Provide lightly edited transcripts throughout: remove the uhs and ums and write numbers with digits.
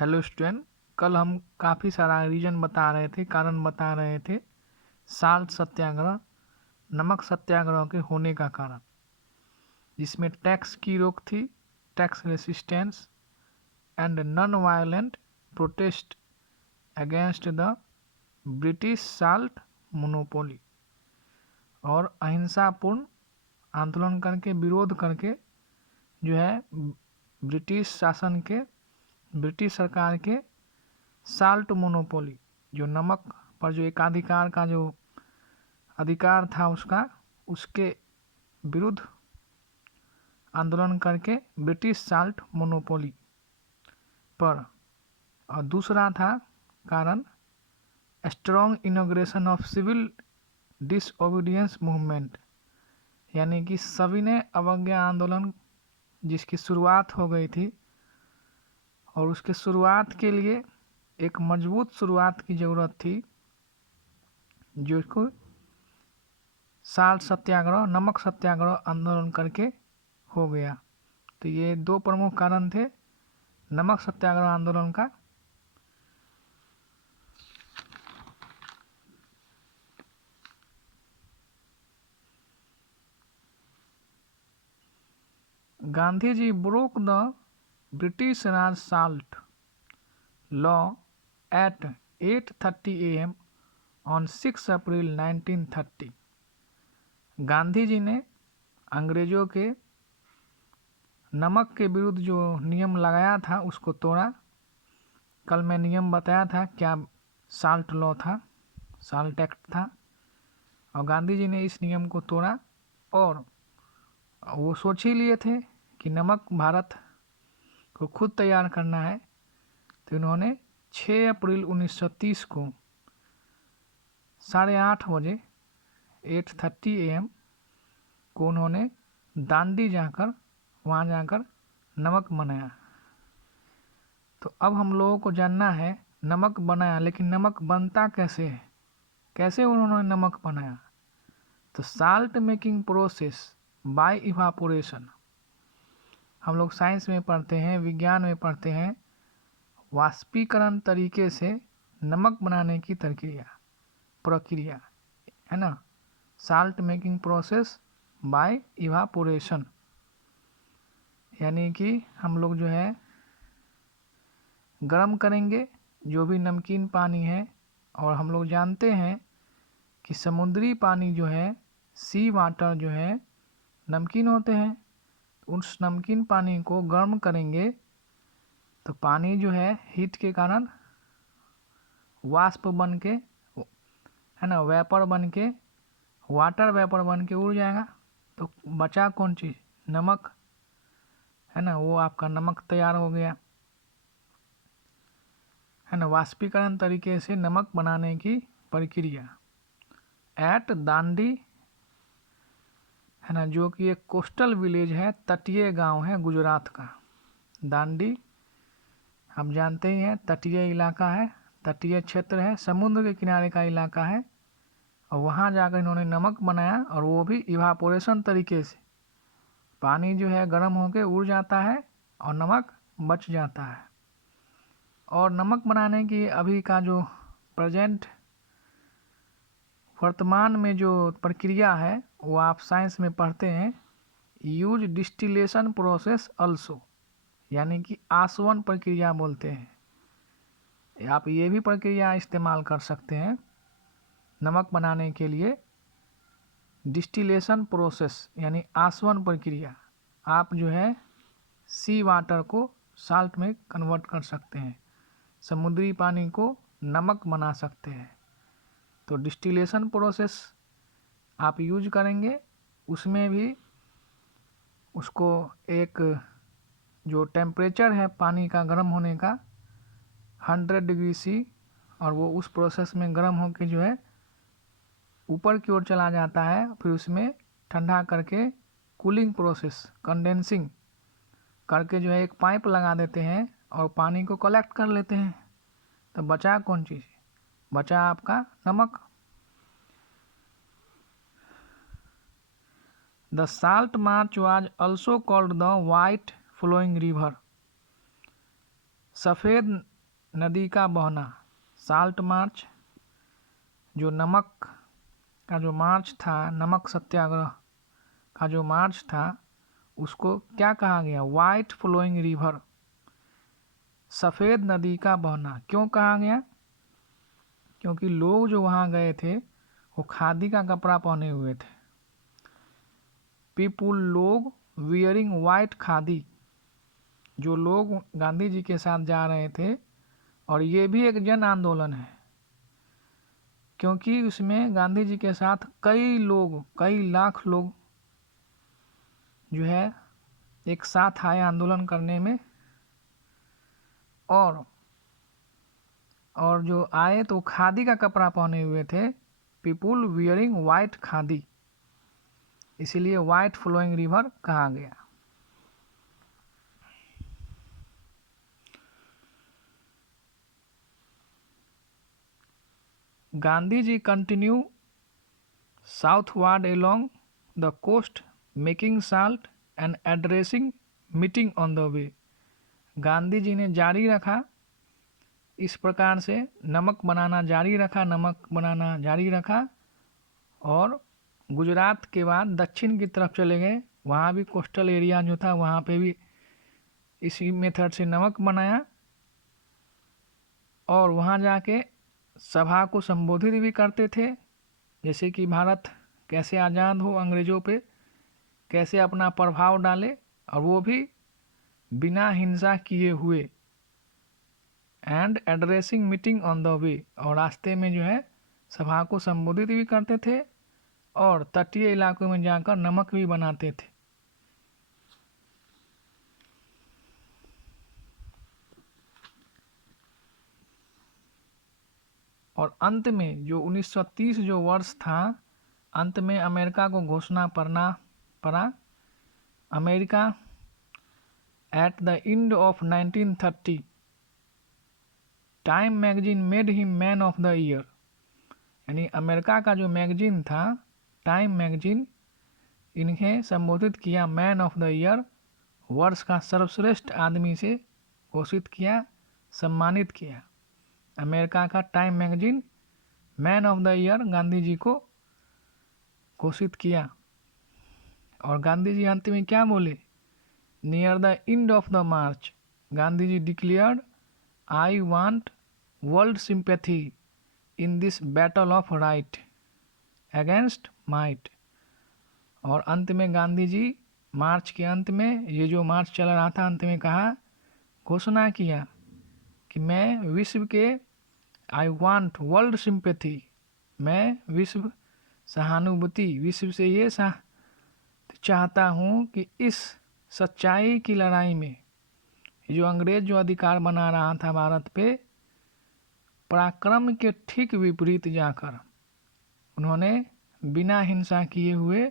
Hello student, कल हम काफ़ी सारा रीजन बता रहे थे, कारण बता रहे थे साल्ट सत्याग्रह, नमक सत्याग्रह के होने का कारण, जिसमें टैक्स की रोक थी, tax resistance and non violent protest against the British salt monopoly, और अहिंसापूर्ण आंदोलन करके विरोध करके जो है ब्रिटिश शासन के, ब्रिटिश सरकार के साल्ट मोनोपोली, जो नमक पर जो एकाधिकार का जो अधिकार था उसके विरुद्ध आंदोलन करके ब्रिटिश साल्ट मोनोपोली पर। और दूसरा था कारण strong inauguration of civil disobedience movement, यानी कि सविनय अवज्ञा आंदोलन जिसकी शुरुआत हो गई थी, और उसके शुरुआत के लिए एक मजबूत शुरुआत की ज़रूरत थी, जो को साल्ट सत्याग्रह, नमक सत्याग्रह आंदोलन करके हो गया। तो ये दो प्रमुख कारण थे नमक सत्याग्रह आंदोलन का। Gandhi ji broke the British Raj salt law at 8:30 AM ऑन 6 अप्रैल 1930। गांधी जी ने अंग्रेजों के नमक के विरुद्ध जो नियम लगाया था उसको तोड़ा। कल मैं नियम बताया था क्या, साल्ट लॉ था, साल्ट एक्ट था, और गांधी जी ने इस नियम को तोड़ा। और वो सोच ही लिए थे कि नमक भारत को खुद तैयार करना है, तो इन्होंने 6 अप्रैल 1930 को 8:30 बजे 8:30 AM को उन्होंने दांडी जाकर वहाँ जाकर नमक बनाया। तो अब हम लोगों को जानना है नमक बनाया, लेकिन नमक बनता कैसे है, कैसे उन्होंने नमक बनाया। तो salt making process by evaporation, हम लोग साइंस में पढ़ते हैं, विज्ञान में पढ़ते हैं, वाष्पीकरण तरीके से नमक बनाने की प्रक्रिया है ना, salt making process by evaporation. यानी कि हम लोग जो है गर्म करेंगे जो भी नमकीन पानी है, और हम लोग जानते हैं कि समुद्री पानी जो है, सी वाटर जो है, नमकीन होते हैं। उस नमकीन पानी को गर्म करेंगे तो पानी जो है हीट के कारण वाष्प बन के, है ना, वेपर बन के, वाटर वेपर बन के उड़ जाएगा। तो बचा कौन चीज़, नमक, है ना, वो आपका नमक तैयार हो गया, है ना। वाष्पीकरण तरीके से नमक बनाने की प्रक्रिया एट दांडी, है ना, जो कि एक कोस्टल विलेज है, तटीय गांव है गुजरात का। दांडी हम जानते ही हैं, तटीय इलाका है, तटीय क्षेत्र है, समुद्र के किनारे का इलाका है। और वहाँ जाकर इन्होंने नमक बनाया, और वो भी इवापोरेशन तरीके से। पानी जो है गर्म होकर उड़ जाता है और नमक बच जाता है। और नमक बनाने की अभी का जो प्रेजेंट वर्तमान में जो प्रक्रिया है वो आप साइंस में पढ़ते हैं, यूज डिस्टिलेशन प्रोसेस अल्सो, यानी कि आसवन प्रक्रिया बोलते हैं। आप ये भी प्रक्रिया इस्तेमाल कर सकते हैं नमक बनाने के लिए, डिस्टिलेशन प्रोसेस यानी आसवन प्रक्रिया। आप जो है सी वाटर को साल्ट में कन्वर्ट कर सकते हैं, समुद्री पानी को नमक बना सकते हैं। तो डिस्टिलेशन प्रोसेस आप यूज करेंगे, उसमें भी उसको एक जो टेम्परेचर है पानी का गर्म होने का 100 डिग्री C, और वो उस प्रोसेस में गर्म होकर जो है ऊपर की ओर चला जाता है। फिर उसमें ठंडा करके कूलिंग प्रोसेस, कंडेंसिंग करके जो है एक पाइप लगा देते हैं और पानी को कलेक्ट कर लेते हैं। तो बचा कौन चीज़, बचा आपका नमक। The salt march was also called the white flowing river, सफ़ेद नदी का बहना, साल्ट मार्च, जो नमक का जो मार्च था, नमक सत्याग्रह का जो मार्च था, उसको क्या कहा गया? वाइट फ्लोइंग रिवर, सफ़ेद नदी का बहना। क्यों कहा गया? क्योंकि लोग जो वहाँ गए थे वो खादी का कपड़ा पहने हुए थे। पीपुल, लोग, वियरिंग वाइट खादी, जो लोग गांधी जी के साथ जा रहे थे। और ये भी एक जन आंदोलन है, क्योंकि उसमें गांधी जी के साथ कई लोग, कई लाख लोग जो है एक साथ आए आंदोलन करने में। और जो आए तो खादी का कपड़ा पहने हुए थे। पीपुल वियरिंग वाइट खादी, इसीलिए वाइट फ्लोइंग रिवर कहा गया। Gandhi ji continue southward along the coast making salt and addressing meeting on the way. Gandhi ji ने जारी रखा, इस प्रकार से नमक बनाना जारी रखा और गुजरात के बाद दक्षिण की तरफ चले गए। वहाँ भी कोस्टल एरिया जो था वहाँ पे भी इसी मेथड से नमक बनाया और वहाँ जाके सभा को संबोधित भी करते थे, जैसे कि भारत कैसे आज़ाद हो अंग्रेज़ों पे, कैसे अपना प्रभाव डाले, और वो भी बिना हिंसा किए हुए। And addressing meeting on the वे, और रास्ते में जो है सभा को संबोधित भी करते थे और तटीय इलाकों में जाकर नमक भी बनाते थे। और अंत में जो 1930 जो वर्ष था, अंत में अमेरिका को घोषणा पड़ा। America at the end of 1930 time magazine made him man of the year, यानी अमेरिका का जो मैगजीन था टाइम मैगजीन, इन्हें संबोधित किया मैन ऑफ द ईयर, वर्ष का सर्वश्रेष्ठ आदमी से घोषित किया, सम्मानित किया। अमेरिका का Time magazine man of the year Gandhi ji को घोषित किया। और गांधी जी अंत में क्या बोले? Near the end of the march Gandhi ji declared, I want world sympathy in this battle of right against might. और अंत में गांधी जी मार्च के अंत में, ये जो मार्च चल रहा था, अंत में कहा, घोषणा किया कि मैं विश्व के, आई वांट वर्ल्ड सिंपैथी, मैं विश्व सहानुभूति, विश्व से ये चाहता हूँ कि इस सच्चाई की लड़ाई में जो अंग्रेज जो अधिकार बना रहा था भारत पे, पराक्रम के ठीक विपरीत जाकर उन्होंने बिना हिंसा किए हुए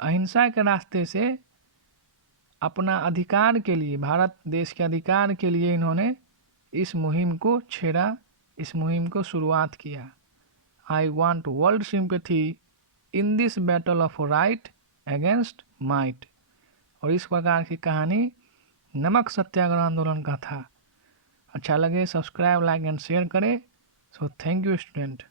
अहिंसा के रास्ते से अपना अधिकार के लिए, भारत देश के अधिकार के लिए इन्होंने इस मुहिम को छेड़ा, इस मुहिम को शुरुआत किया। आई want world sympathy in this battle of right against might. और इस प्रकार की कहानी नमक सत्याग्रह आंदोलन का था। अच्छा लगे सब्सक्राइब, लाइक एंड शेयर करें। So thank you student.